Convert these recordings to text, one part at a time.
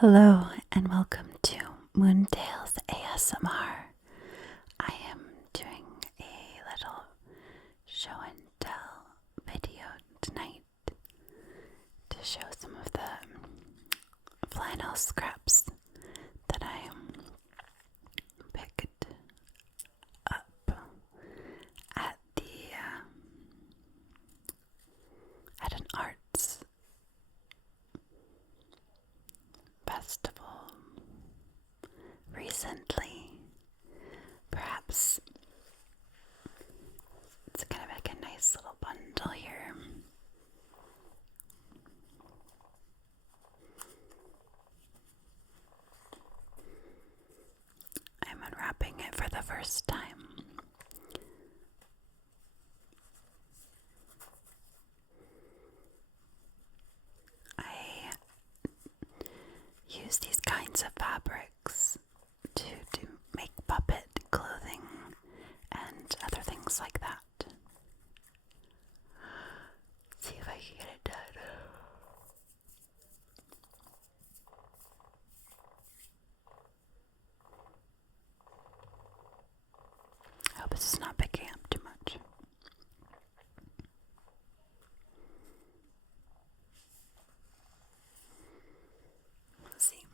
Hello and welcome to Moontails ASMR. I am doing a little show and tell video tonight to show some of the flannel scraps that I picked up at an arts festival recently. Perhaps it's kind of like a nice little bundle here. I'm unwrapping it for the first time. I use these kinds of fabrics to make puppet clothing and other things like that. Let's see if I can get it done. I hope this is not picking up too much. Let's see.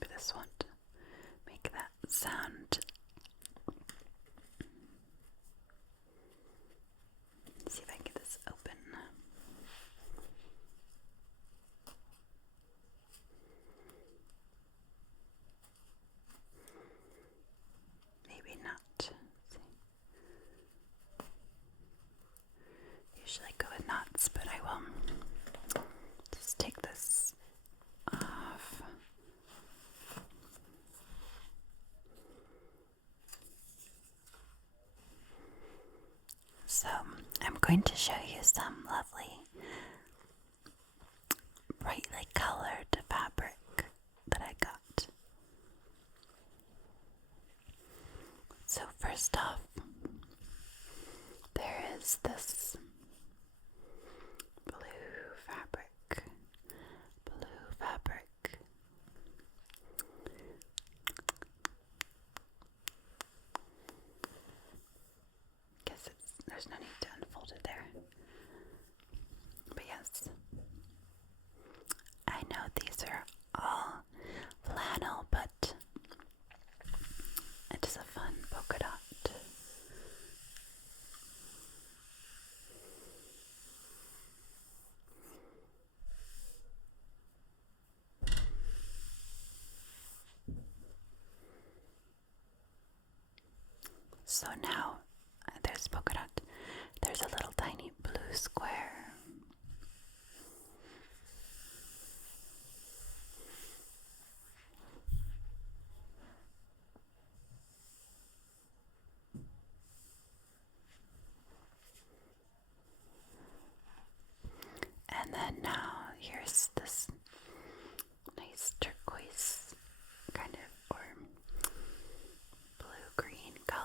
Maybe this won't make that sound. Let's see if I can get this open. Maybe not. Usually I go with knots, but I will just take this off. So I'm going to show you some lovely brightly colored fabric that I got. So first off, there is this blue fabric. There's no need to unfold it there. But yes, I know these are all flannel, but it is a fun polka dot. So now there's polka dot. There's a little tiny blue square. And then now here's this nice turquoise kind of, or blue-green color.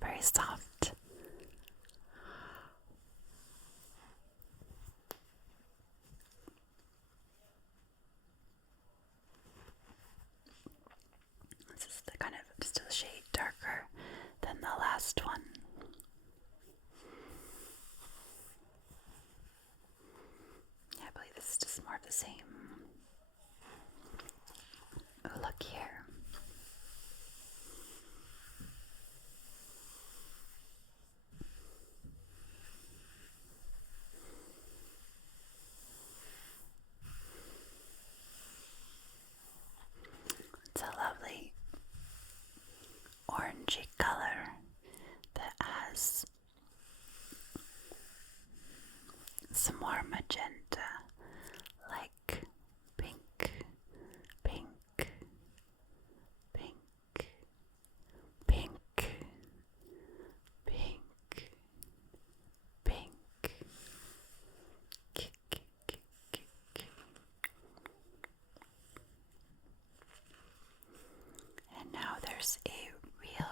Very soft. This is the kind of just a shade darker than the last one. I believe this is just more of the same. Oh, look here. It's a lovely orangey color that has some more magenta, like pink, pink, pink, pink, pink, pink. And now there's a real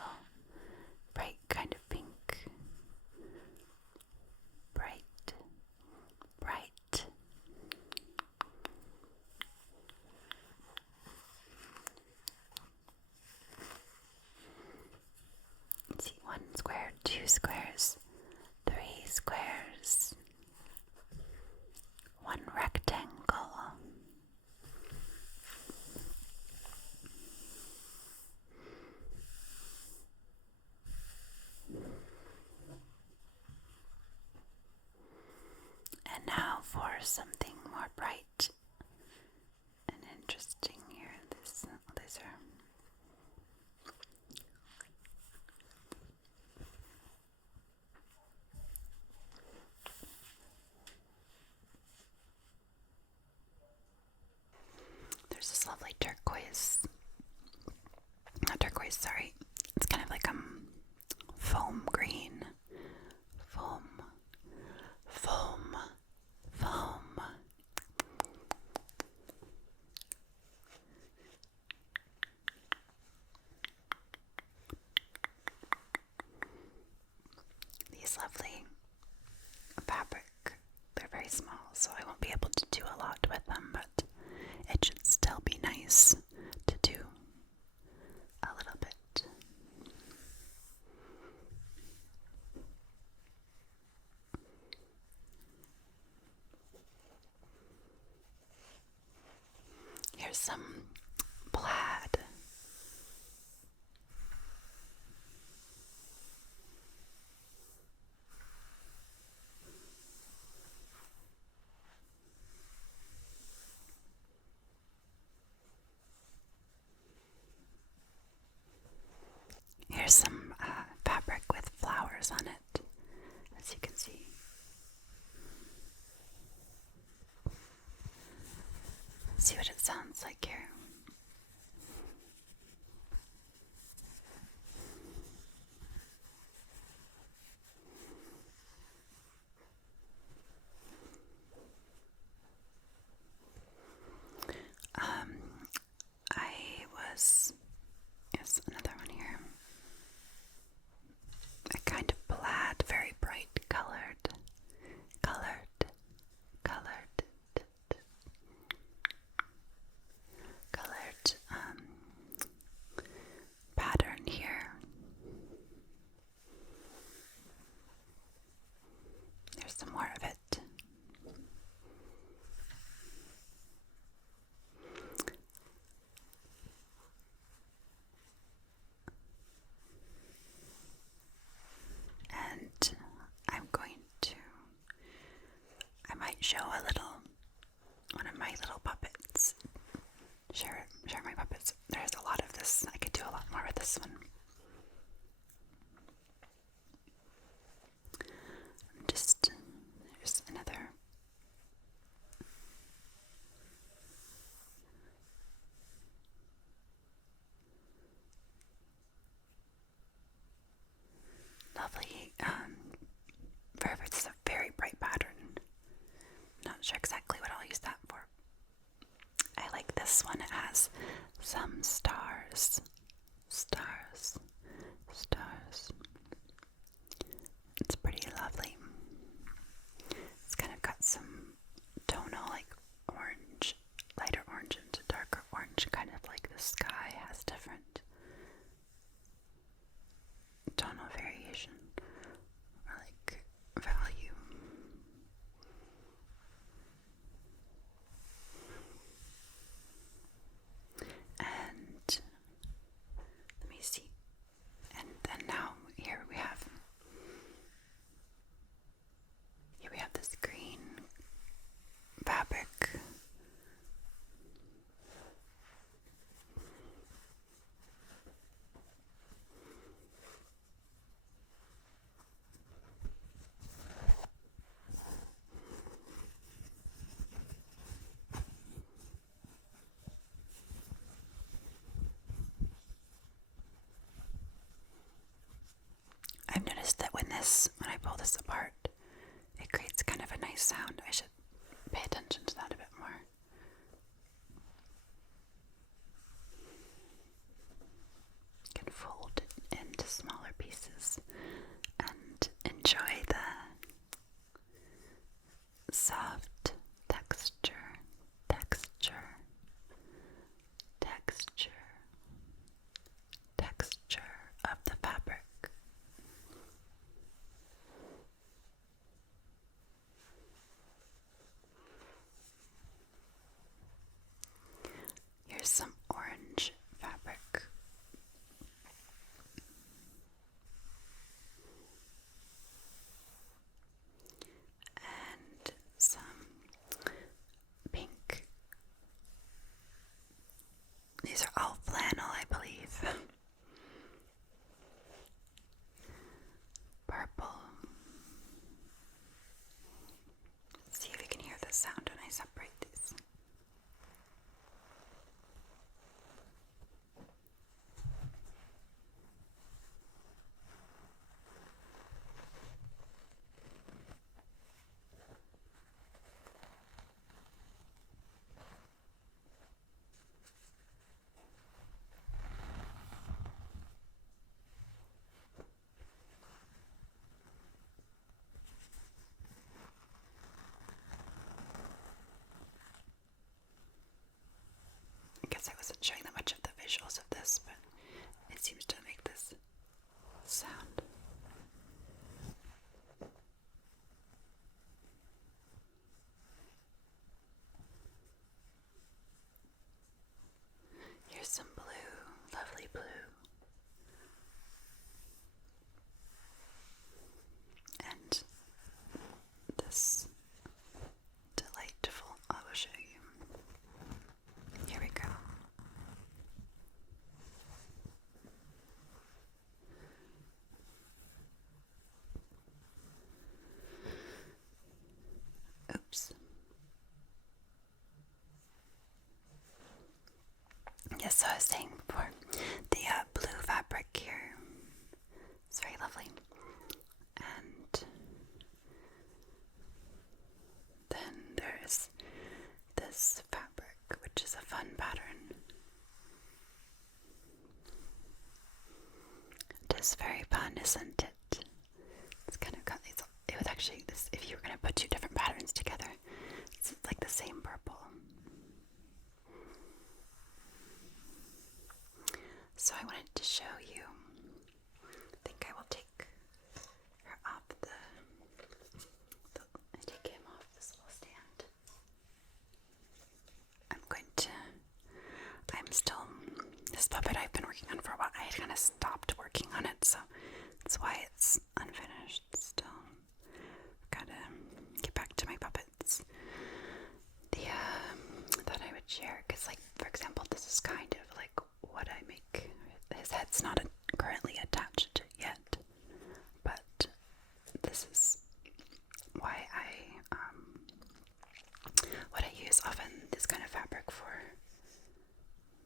bright kind of pink. Bright, bright, squares, one rectangle. And now for something more bright and interesting here. These are there's this lovely turquoise, not turquoise, sorry. It's kind of like foam green. Foam. These lovely fabric. They're very small, so I won't be able to do a lot with them, but it should still be nice to do a little bit. Here's some plaid. Here's some fabric with flowers on it, as you can see. See what it sounds like here. Yes, another one here. A kind of plaid, very bright colored pattern here. There's some more of it. And I might show one of my little puppets. Share my puppets. There's a lot of this. I could do a lot more with this one. There's another. Lovely, it's a very bright pattern. Not sure exactly what I'll use that for. I like this one. It has some stars. It's pretty lovely. It's kind of got some tonal, like orange, lighter orange into darker orange, kind of like the sky has different tonal variation, or like value. And let me see. And then now here we have this green fabric. I've noticed that when I pull this apart, it creates kind of a nice sound. I should pay attention to that a bit more. You can fold it into smaller pieces and enjoy the soft texture of the fabric. These are all flannel, I believe. Purple. Let's see if you can hear the sound when I separate these. I guess I wasn't showing that much of the visuals of this, but it seems to make this sound. Here's some blue, lovely blue. And this delightful, I will show you. Here we go. Oops. Yes, so I was saying before, the blue fabric here is very lovely. And then there is this fabric, which is a fun pattern. It is very fun, isn't it? It's kind of got these. It was actually this. If you were going to put two different patterns together, it's like the same purple. So I wanted to show you. I think I will take her off I take him off this little stand. This puppet I've been working on for a while. I had kind of stopped working on it, so that's why it's unfinished still. Gotta get back to my puppets. That I would share, because like, for example, this is kind of like what I make. His head's not currently attached yet, but this is why what I use often this kind of fabric for.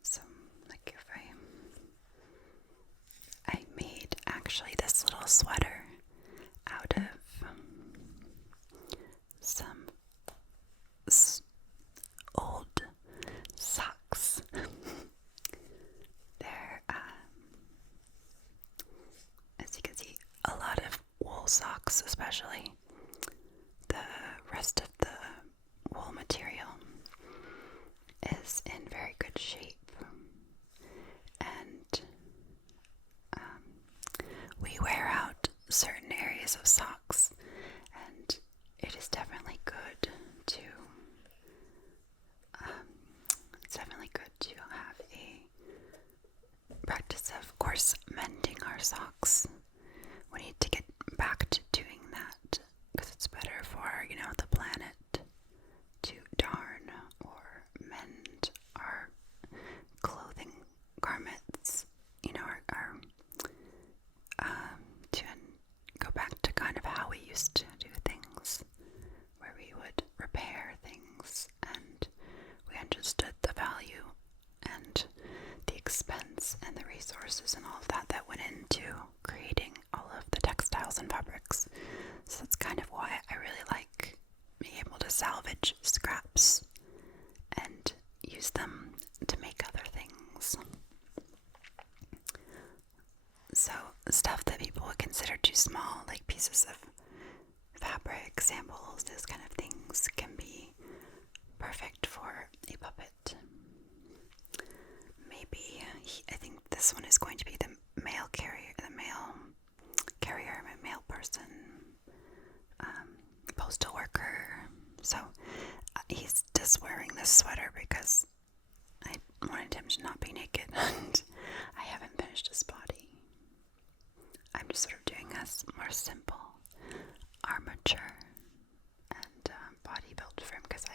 Some, like if I made actually this little sweater out of some old socks. They're, as you can see, a lot of wool socks, especially. The rest of the wool material is in very good shape, and we wear out certain areas of socks, and it is definitely good to have a practice of course mending our socks. We need to get back to doing that because it's better for, the planet to darn or mend our clothing garments, to go back to kind of how we used to do things, where we would repair things and we understood the value and the expense and the resources and all of that went into creating all of the textiles and fabrics. So that's kind of why I really like being able to salvage scraps and use them to make other things. So stuff that people would consider too small, like pieces of fabric, samples, those kind of things, can be perfect for a puppet. Maybe, I think this one is going to be the male carrier, my male person, postal worker. So he's just wearing this sweater because I wanted him to not be naked, and I haven't finished his body. I'm just sort of doing a more simple armature and body build for him because I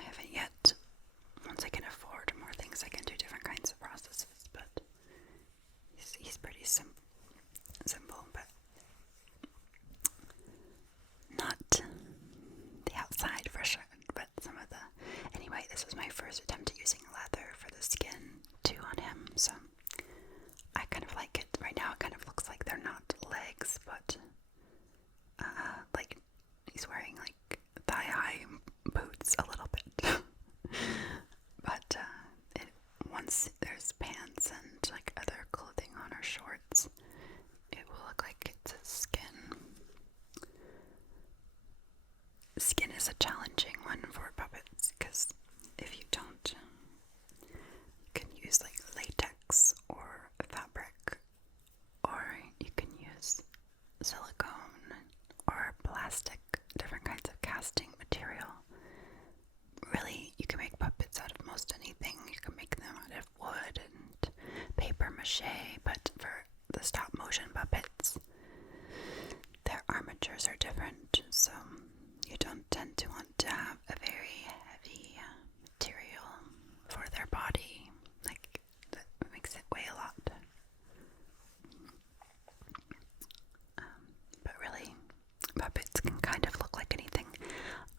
haven't yet cliche, but for the stop motion puppets, their armatures are different, so you don't tend to want to have a very heavy material for their body. Like, that makes it weigh a lot. But really, puppets can kind of look like anything.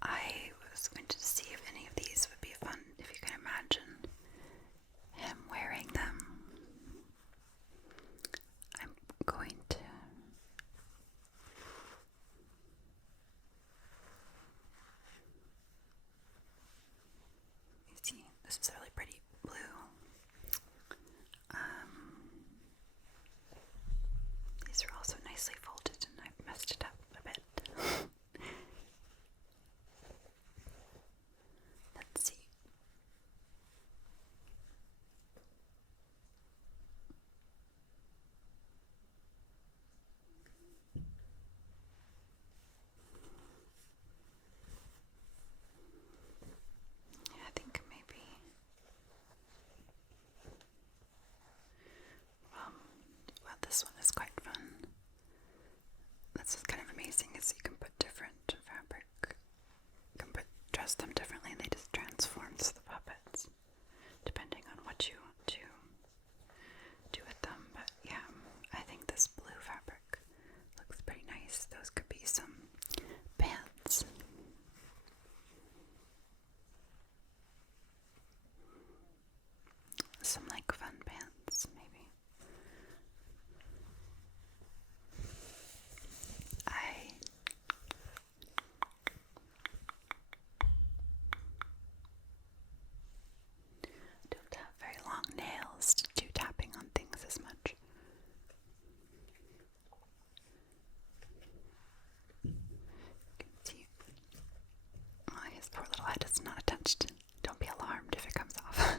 I was going to see if any of these would be fun, if you can imagine him wearing them. I'm going to see, this is a really pretty blue. These are also nicely folded, and I've messed it up a bit. Let's see. Yeah, I think maybe. Well, this one is quite fun. That's what's kind of amazing, is you can put different fabric, you can dress them differently, and they just transforms the puppets depending on what you want to do with them. But yeah, I think this blue fabric looks pretty nice. Those could be some pants. Some like fun pants, maybe. I don't have very long nails to do tapping on things as much. You can see, oh, his poor little head is not attached. Don't be alarmed if it comes off.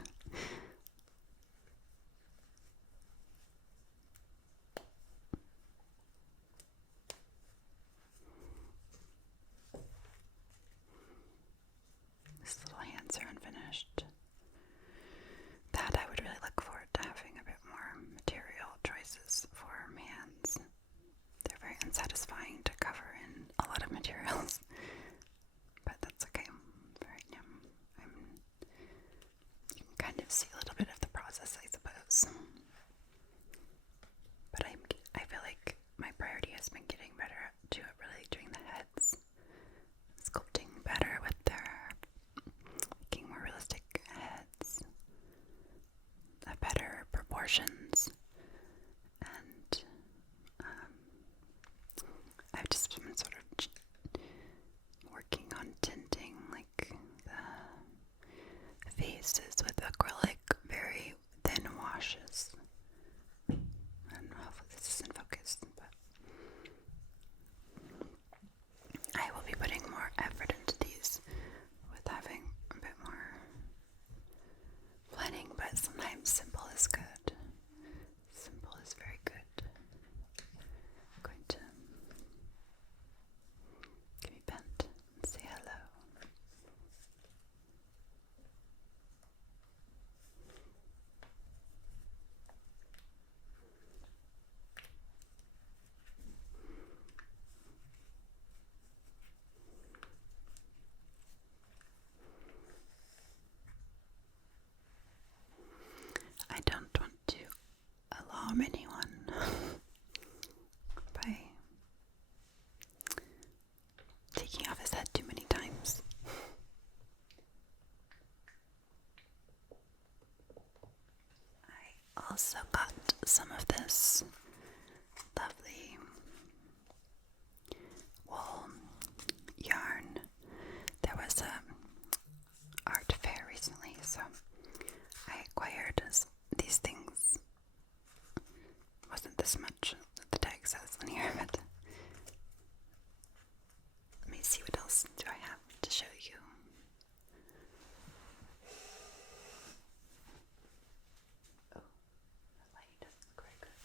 His little hands are unfinished. That I would really look forward to having a bit more material choices for hands. They're very unsatisfying to cover in a lot of materials, but that's okay. Right now, you can kind of see a little bit of the process, I suppose. But I feel like my priority has been getting better to really doing the heads, sculpting better with their, making more realistic heads, better proportions, and I've just been sort of working on tinting like the faces with acrylic, very thin washes. I don't know if this is in focus, but I will be putting more effort into these with having a bit more planning, but sometimes simple is good. Simple is very good. I'm going to give me bent and say hello. I don't want to alarm anyone by taking off his head too many times. I also got some of this lovely wool yarn. There was a art fair recently, so I acquired these things. Wasn't this much that the tag says on here, but let me see what else do I have to show you. Oh, the light doesn't look very good.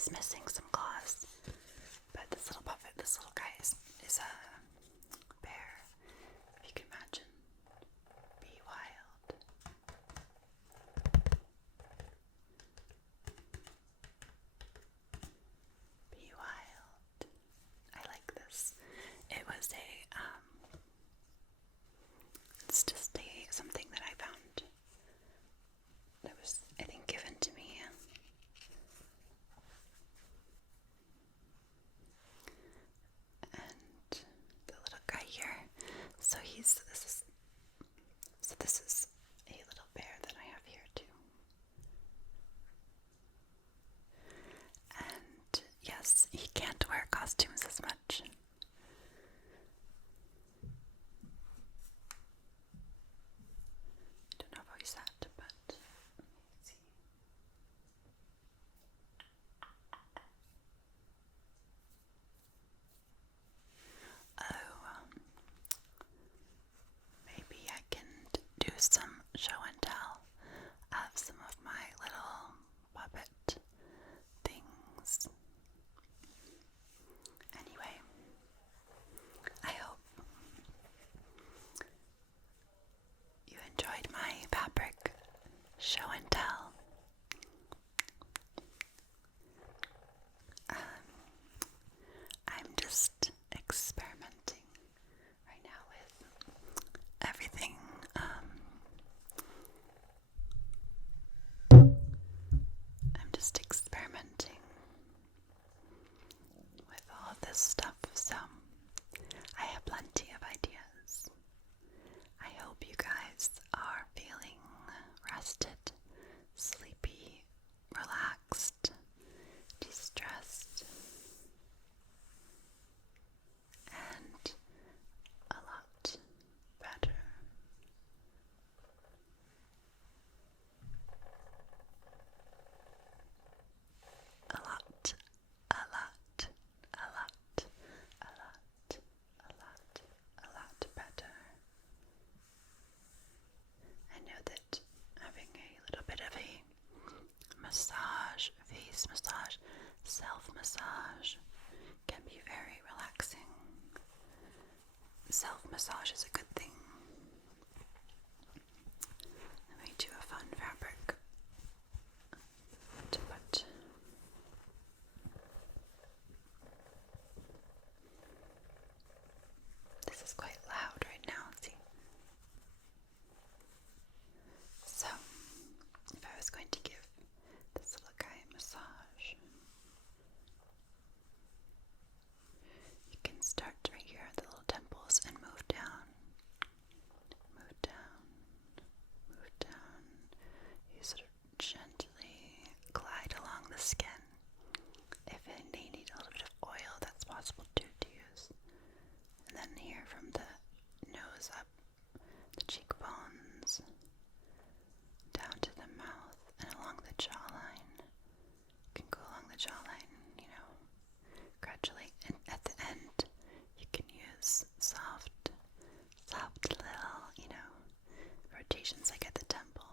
he's missing some claws. But this little puppet, this little guy is a bear. If you can imagine. Be wild. Be wild. I like this. It was it's just something that I found that was, I think, given to me. And the little guy here, so this is a little bear that I have here too. And yes, he can't wear costumes as much. Don't know if I'll use that, but let's see. Maybe I can do some show and tell of some of my little puppet things. Anyway, I hope you enjoyed my fabric show and tell. I'm just experimenting right now with everything. I'm just experimenting with all of this stuff, so I have plenty of ideas. I hope you guys are feeling rested, sleepy, relaxed, de-stressed, and a lot better. A lot, a lot, a lot, a lot, a lot, a lot better. I know that having a little bit of a massage, face massage, self-massage can be very relaxing. Self-massage is a good thing. Let me do a fun fabric to put. This is quite loud right now, see? So, if I was going to give this little guy a massage, you can start right here at the little temples and move down, move down, move down. You sort of gently glide along the skin. If they need a little bit of oil, that's possible too to use. And then here from the nose up, the cheekbones, down to the mouth, and along the jawline. You can go along the jawline, gradually. And at the end, you can use soft little, rotations like at the temple.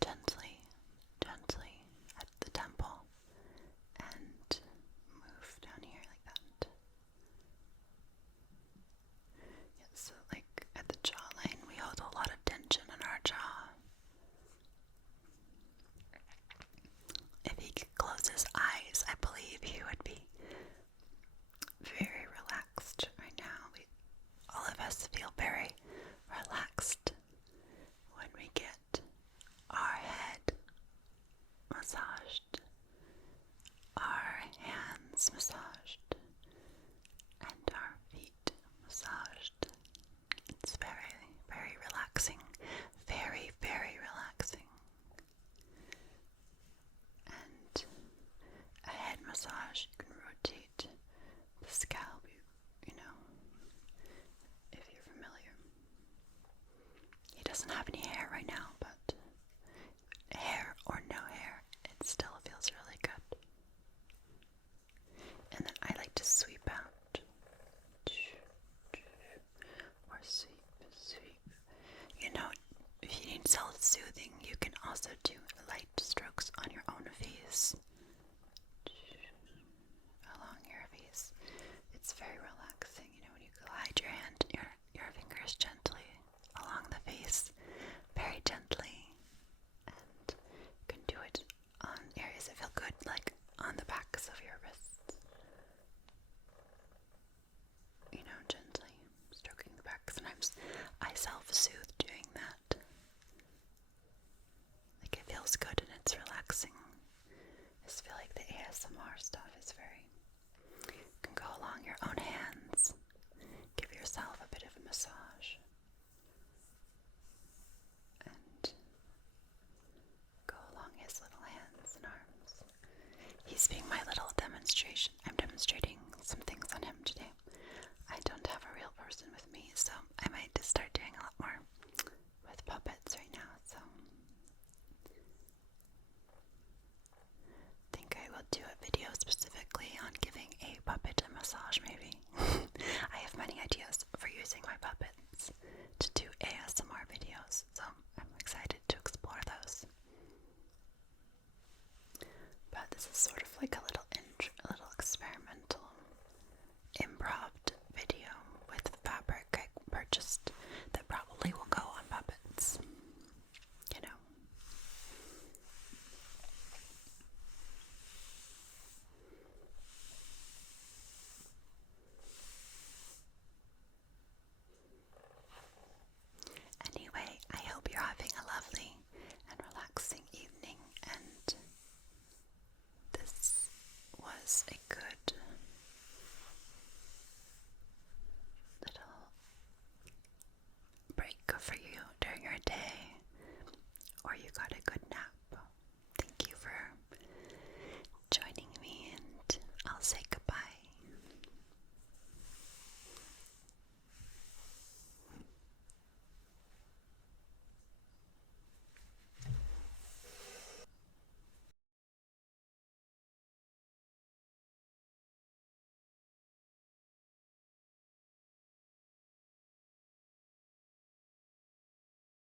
Gently at the temple, and move down here like that. Yeah, so like at the jawline, we hold a lot of tension in our jaw. If he could close his eyes, I believe he would be very relaxed right now. All of us feel very relaxed when we get our head massaged, our hands massaged, and our feet massaged. It's very, very relaxing. Very, very relaxing. And a head massage, you can rotate the scalp, if you're familiar. He doesn't have any hair right now, but hair or no hair, it still feels really good. And then I like to sweep out. Or sweep. If you need self-soothing, you can also do light strokes on your own face, along your face. It's very relaxing, you know, when you glide your fingers gently along the face, very gently, and you can do it on areas that feel good, like on the backs of your wrists. You know, gently stroking the back. Sometimes I self-soothe doing that. Like, it feels good and it's relaxing. I just feel like the ASMR stuff is very... You can go along your own hands. Give yourself a bit of a massage. And go along his little hands and arms. He's being my little demonstration. I'm demonstrating some things on him today. I don't have a real person with me, so I might just start doing a lot more with puppets right now, so I think I will do a video specifically on giving a puppet a massage, maybe. I have many ideas for using my puppets to do ASMR videos, so I'm excited to explore those. But this is sort of like a little experimental improv video with fabric I purchased that probably will go on puppets, you know. Anyway, I hope you're having a lovely and relaxing evening, and this was a good little break for you during your day, or you got a good